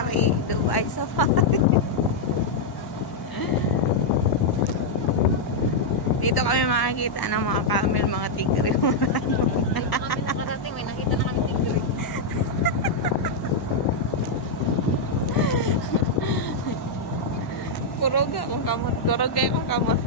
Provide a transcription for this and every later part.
safari. Dubai safari. Dito kami makikita ng mga camel, mga tigre. Dito kami nakarating, may nakita na kami tigre. Kuroga kung kamot. Kuroga kung kamot.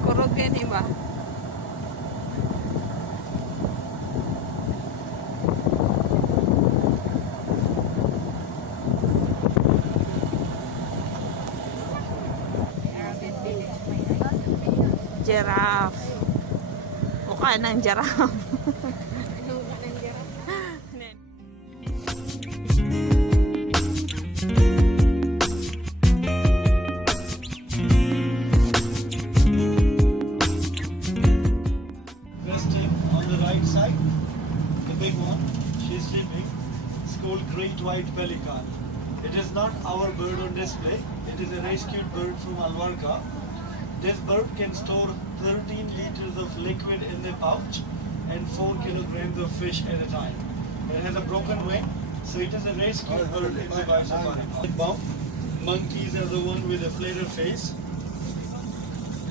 Kuroga ni ba? Giraffe. Mukha ng giraffe. Resting on the right side, the big one, she's sleeping. It's called Great White Pelican. It is not our bird on display. It is a rescued bird from Alvarca. This bird can store 13 liters of liquid in the pouch and 4 kilograms of fish at a time. It has a broken wing, so it is a rescued bird in the Dubai safari. Monkeys are the one with a flatter face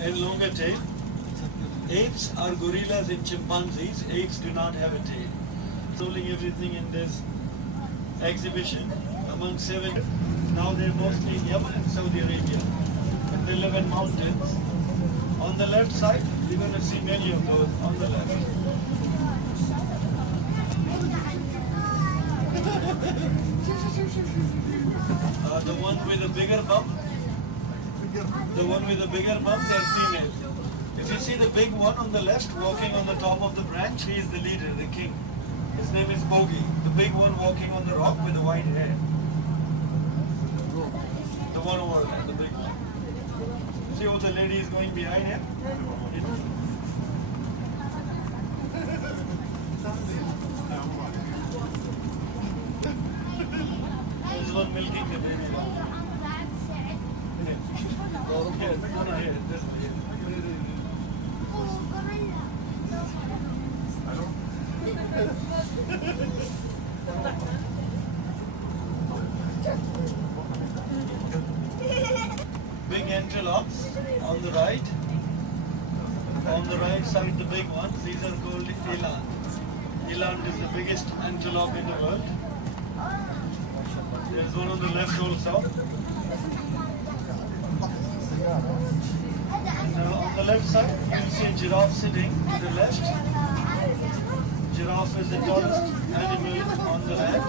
and longer tail. Apes are gorillas and chimpanzees. Apes do not have a tail. Rolling everything in this exhibition among 7. Now they're mostly in Yemen and Saudi Arabia. And they live in mountains. On the left side, you're going to see many of those on the left. The one with a bigger bump, they're female. If you see the big one on the left walking on the top of the branch, he is the leader, the king. His name is Bogi. The big one walking on the rock with the white hair. The one over there, the big one. See what the lady is going behind him? There's one milking the baby one. Here, no, here, this one here. Big antelopes on the right. On the right side, the big ones. These are called eland. Eland is the biggest antelope in the world. There's one on the left also. And on the left side, you see a giraffe sitting to the left. Giraffe is the tallest animal on the land.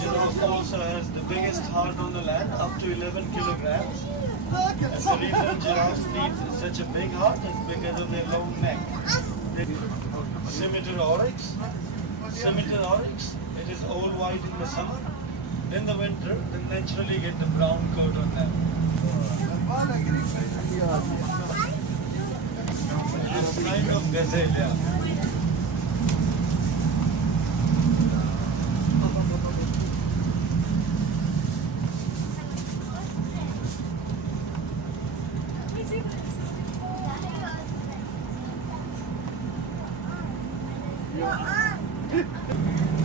Giraffe also has the biggest heart on the land, up to 11 kilograms. And the reason giraffe needs such a big heart is because of their long neck. Scimitar oryx. Scimitar oryx, it is all white in the summer. In the winter, they naturally get the brown coat on them. It's kind of gazelle, yeah.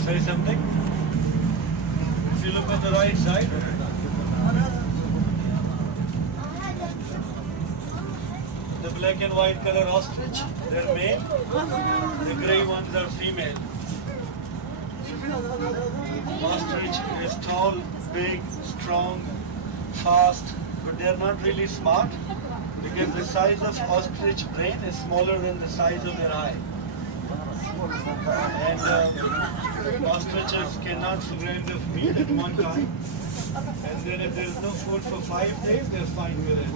Say something. If you look at the right side, the black and white color ostrich, they're male. The grey ones are female. Ostrich is tall, big, strong, fast, but they're not really smart because the size of ostrich brain is smaller than the size of their eye. And ostriches cannot survive the meat at one time. And then if there is no food for 5 days, they're fine with it.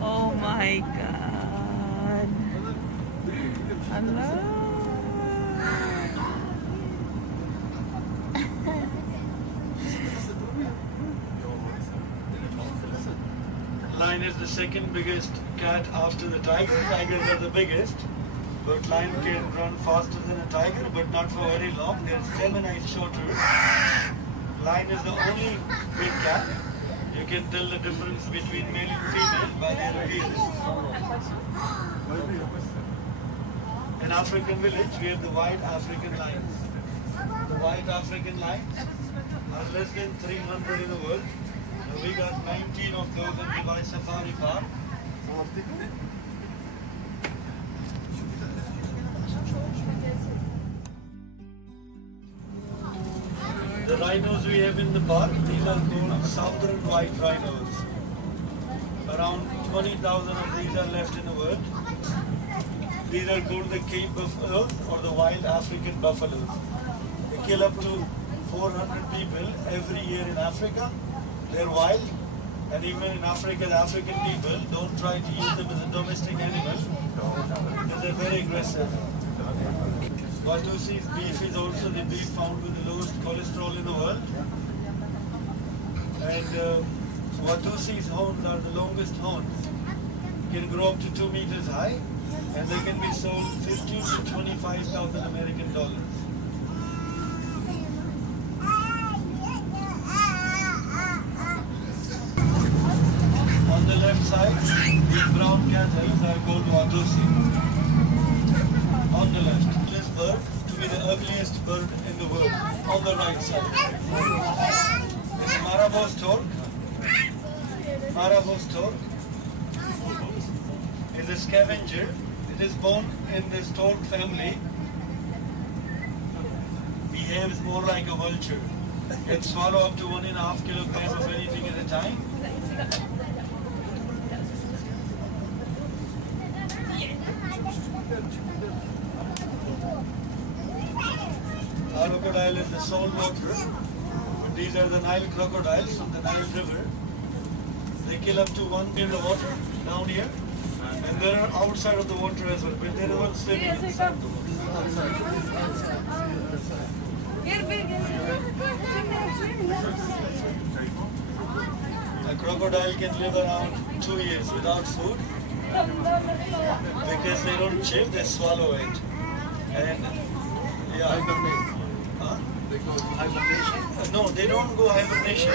Oh my God. Hello. Lion is the second biggest cat after the tiger. Tigers are the biggest. But lion can run faster than a tiger, but not for very long. Their stamina is shorter. Lion is the only big cat. You can tell the difference between male and female by their appearance. In African village, we have the white African lions. The white African lions are less than 300 in the world. We got 19 of those in Dubai Safari Park. The rhinos we have in the park, these are called southern white rhinos. Around 20,000 of these are left in the world. These are called the Cape of Earth or the wild African buffaloes. They kill up to 400 people every year in Africa. They're wild, and even in Africa, the African people don't try to use them as a domestic animal because they're very aggressive. Watusi's beef is also the beef found with the lowest cholesterol in the world. And Watusi's horns are the longest horns. Can grow up to 2 meters high, and they can be sold 15 to 25,000 American dollars. On the left side, these brown cattle are called Watusi. On the left, this bird to be the ugliest bird in the world. On the right side, it's Marabou stork. Marabou stork is a scavenger. It is born in the stork family. Behaves more like a vulture. It swallows up to 1.5 kilograms of anything at a time. Crocodile is the salt water, but these are the Nile crocodiles from the Nile River. They kill up to 1 in the water down here, and they are outside of the water as well, but they are not swimming inside the water. A crocodile can live around 2 years without food because they don't chew, they swallow it. And yeah. They go hibernation? No, they don't go hibernation.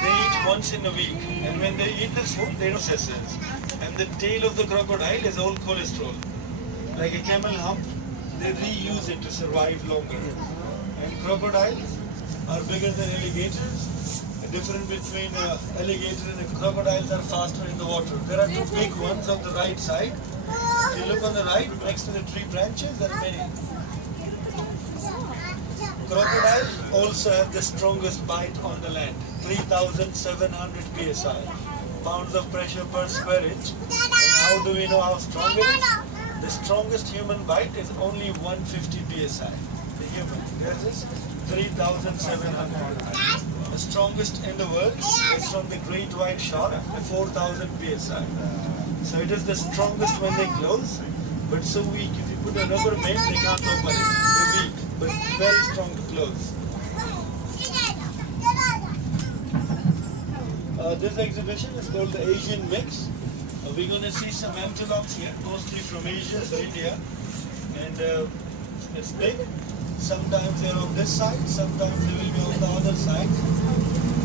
They eat once in a week. And when they eat the food, they process it. And the tail of the crocodile is all cholesterol. Like a camel hump, they reuse it to survive longer. And crocodiles are bigger than alligators. The difference between alligator and crocodiles are faster in the water. There are two big ones on the right side. If you look on the right, next to the tree branches, there are many. Crocodiles also have the strongest bite on the land, 3,700 psi, pounds of pressure per square inch. And how do we know how strong it is? The strongest human bite is only 150 psi. The human, theirs is 3,700. The strongest in the world is from the great white shark, 4,000 psi. So it is the strongest when they close, but so weak. If you put a rubber band, they can't open it. They're weak, but very strong to close. This exhibition is called the Asian Mix. We're going to see some antelopes here, mostly from Asia, so India. And it's big. Sometimes they're on this side, sometimes they will be on the other side.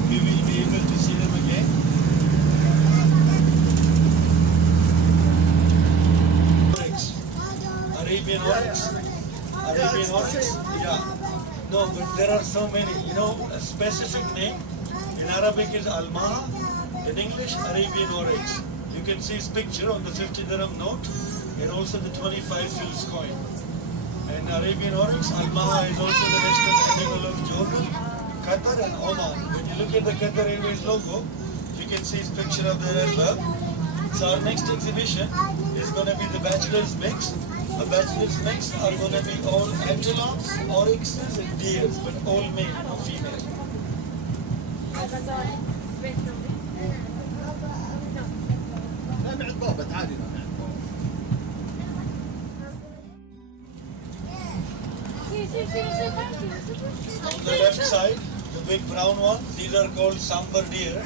We will be able to see them again. Arabian oryx. Arabian oryx? Yeah. No, but there are so many. You know, a specific name in Arabic is Almaha. In English, Arabian oryx. You can see his picture on the 50 dirham note and also the 25 fils coin. And Arabian oryx, Almaha is also the national animal of Jordan, Qatar and Oman. When you look at the Qatar Airways logo, you can see his picture up there as well. So our next exhibition is going to be the Bachelor's Mix. A bachelor's mix are going to be all antelopes, oryxes, and deers, but all male, no female. On the left side, the big brown ones, these are called sambar deer.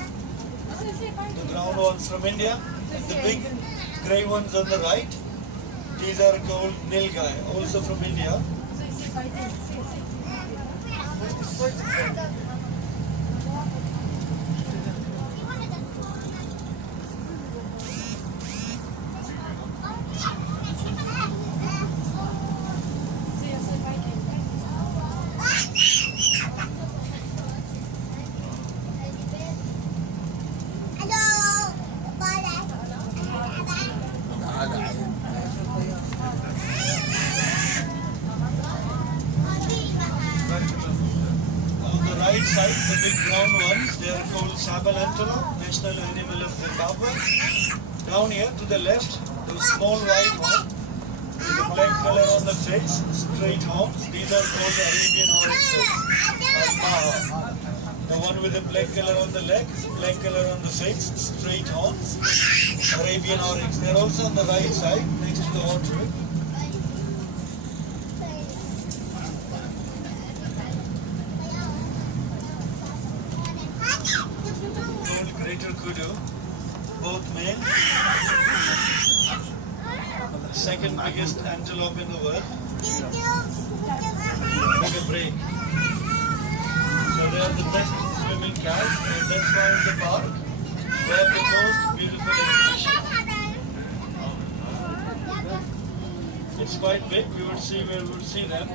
The brown ones from India. And the big grey ones on the right, these are called nilgai, also from India. Right side, the big brown ones, they are called sabal antelope, national animal of Zimbabwe. Down here to the left, the small white one with the black color on the face, straight horns. These are called Arabian oryxes, or maha. The one with the black color on the leg, black color on the face, straight horns, Arabian oryx. They are also on the right side, next to the water. Kudu, both male. Second biggest antelope in the world. Take a break. So they are the best swimming cats, and that's why in the park they have the most beautiful exhibition. It's quite big. We would see where we would see them.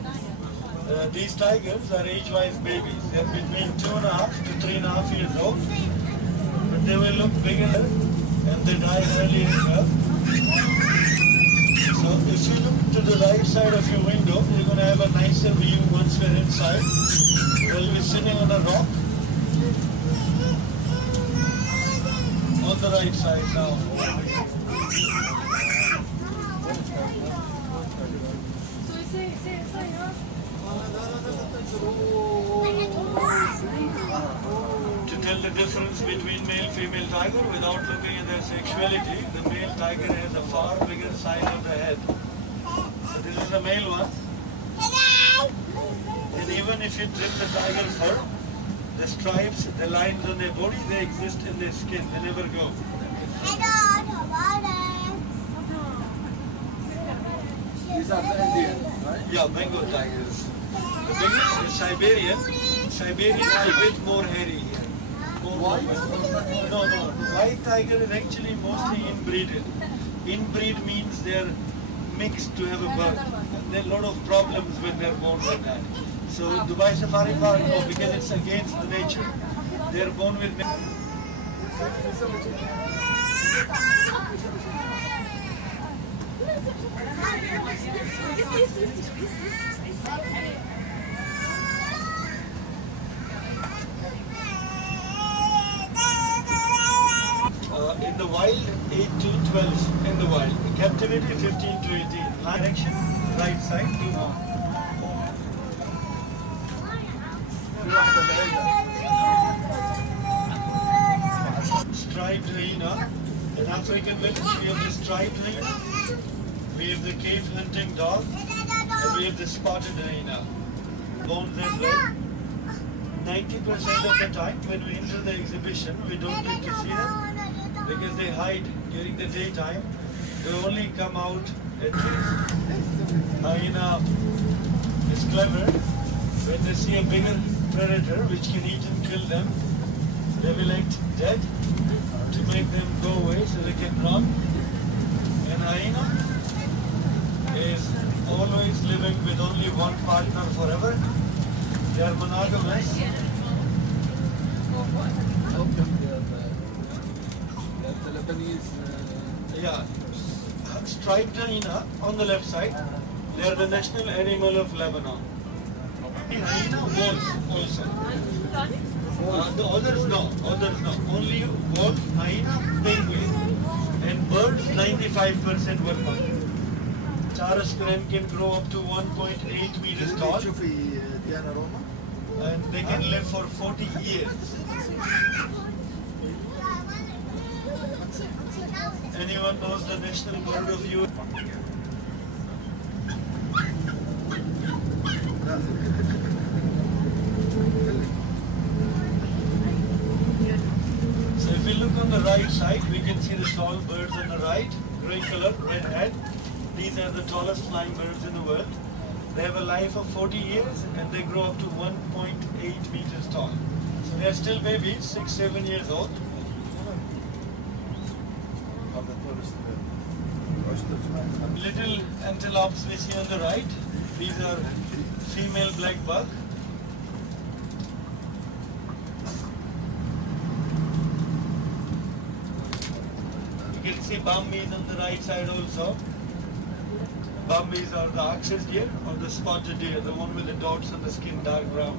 These tigers are age-wise babies. They are between 2.5 to 3.5 years old. But they will look bigger and they die early as well. So if you look to the right side of your window, you're going to have a nicer view once we're inside. We'll be sitting on a rock. On the right side now. To tell the difference between male-female tiger without looking at their sexuality, the male tiger has a far bigger size of the head. So this is the male one. And even if you trim the tiger fur, the stripes, the lines on their body, they exist in their skin. They never go. These are the Indian, right? Yeah, Bengal tigers. The biggest is Siberian. Siberian is a bit more hairy here. White? No. White tiger is actually mostly inbreeded. Inbreed means they're mixed to have a birth. There are a lot of problems when they're born like that. So Dubai Safari Park, no, because it's against the nature. They're born with... in the wild, 8 to 12 in the wild. In captivity, 15 to 18. Direction, right side, do more. Striped hyena. In African village, we have the striped hyena, we have the cave hunting dog, and we have the spotted hyena. Bones as well. 90% of the time when we enter the exhibition, we don't get to see them because they hide during the daytime. They only come out at least. Hyena is clever. When they see a bigger predator which can eat and kill them, they will act dead to make them go away so they can run. And hyena is always living with only one partner forever. They are monogamous. The Lebanese. Yeah. Striped hyena on the left side. They are the national animal of Lebanon. Hyena, wolves also. The others no. Only wolf, hyena, penguin. And birds, 95% were mine. Taurus crane can grow up to 1.8 meters tall شوفي ديانا روما and they can live for 40 years. Anyone knows the national bird of US? So if we look on the right side, we can see the tall birds on the right, grey color, red head. These are the tallest flying birds in the world. They have a life of 40 years and they grow up to 1.8 meters tall. So they are still babies, 6-7 years old. Little antelopes we see on the right. These are female black buck. You can see Bombeys on the right side also. Bombeys are the axis deer or the spotted deer, the one with the dots on the skin, dark brown.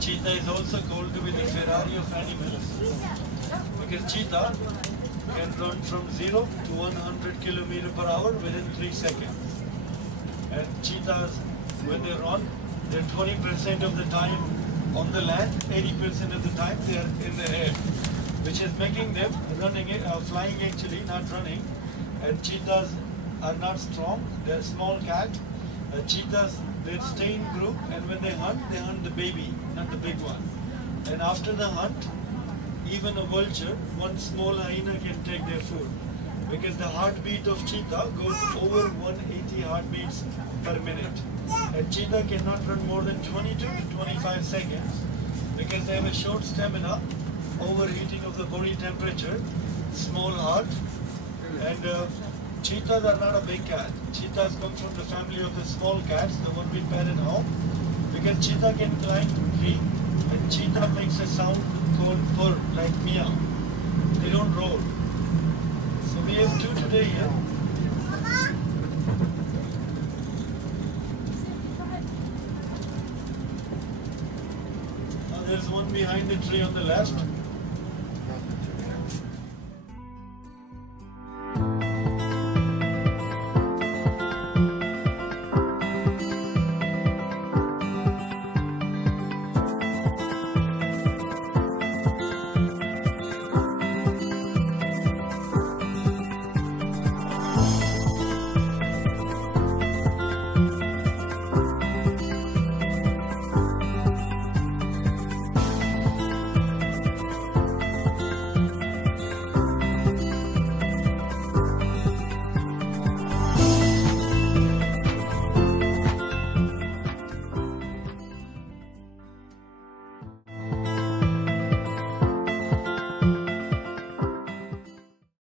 Cheetah is also called to be the Ferrari of animals because cheetah can run from 0 to 100 km per hour within 3 seconds. And cheetahs, when they run, they're 20% of the time on the land, 80% of the time they are in the air, which is making them flying actually, not running. And cheetahs are not strong, they're small cat. Cheetahs, they stay in group, and when they hunt the baby, not the big one. And after the hunt, even a vulture, one small hyena can take their food, because the heartbeat of cheetah goes over 180 heartbeats per minute. And cheetah cannot run more than 22 to 25 seconds because they have a short stamina, overheating of the body temperature, small heart, and cheetahs are not a big cat. Cheetahs come from the family of the small cats, the one we pet at home, because cheetah can climb tree, and cheetah makes a sound called purr, like meow. They don't roar. So we have two today here. There's one behind the tree on the left.